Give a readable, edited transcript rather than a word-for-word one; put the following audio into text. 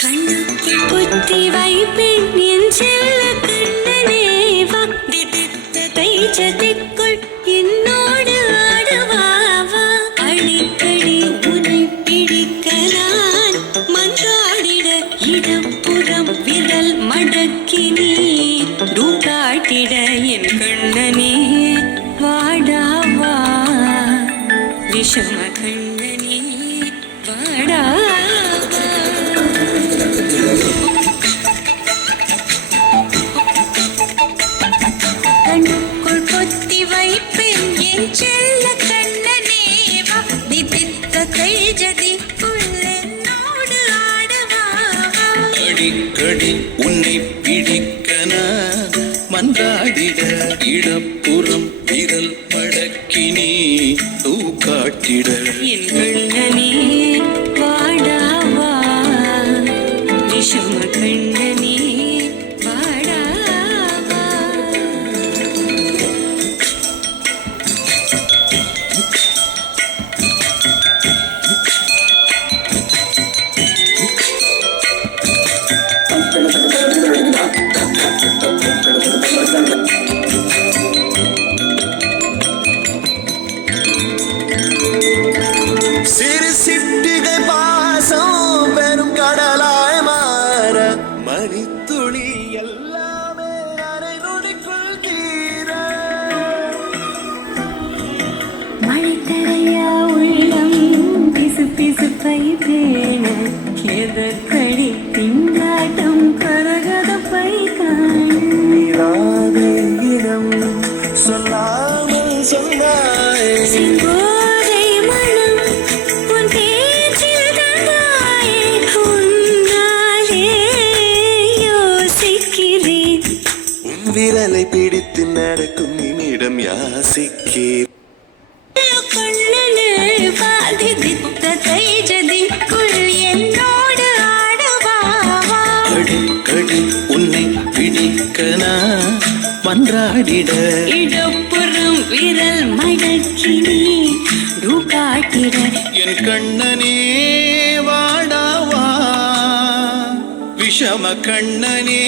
கண்ணுக்குள் புத்தி வைப்பேன் என் செல்ல கண்ணனேவா தைச்சதிக்குள் என்னோடு ஆடுவாவா அடிக்கடி உனை பிடிக்க நான் மன்றாடிட இடப்புறம் விரல் மடக்கி நீ காட்டிட என் கண்ணனே வாடாவா விஷம கண்ணனே வாடா கண்ணுக்குள் பொத்தி வைப்பேன் என் செல்ல கண்ணனேவா திதித்த கைஜதி என்னோடு ஆடுவாவா அடிக்கடி உன்னை பிடிக்க நான் மன்றாடிட இடப்புறம் விரல் மடக்கி நீ காட்டிட என் கண்ணனே வாடாவா விஷம கண்ணனே வாடாவா சிறு சிட்டிகை பாசம் பெரும் கடலாய் மாற மணித்துளி எல்லாமே அரை நொடிக்குள் தீர மழைத்தரையா உள்ளம் பிசு பிசுப்பை பேண எதற்கடி திண்டாட்டம் கரகதப்பை காணாத இனம் சொல்லாமல் சொன்னாய் சிங்கோதை மனம் உன் பேச்சில் தந்தாயே உன்னாலே யோசிக்கிறேன் உன் விரலை பிடித்து நடக்கும் நிமிடம் யாசிக்கே கண்ணனே பாதித்த தைஜதிக்குள் என்னோடு ஆடுவாவா அடிக்கடி உன்னை பிடிக்க நான் மன்றாடிட இடப்புறம் விரல் மடக்கி நீ காட்டிட என் கண்ணனே வாடாவா விஷம கண்ணனே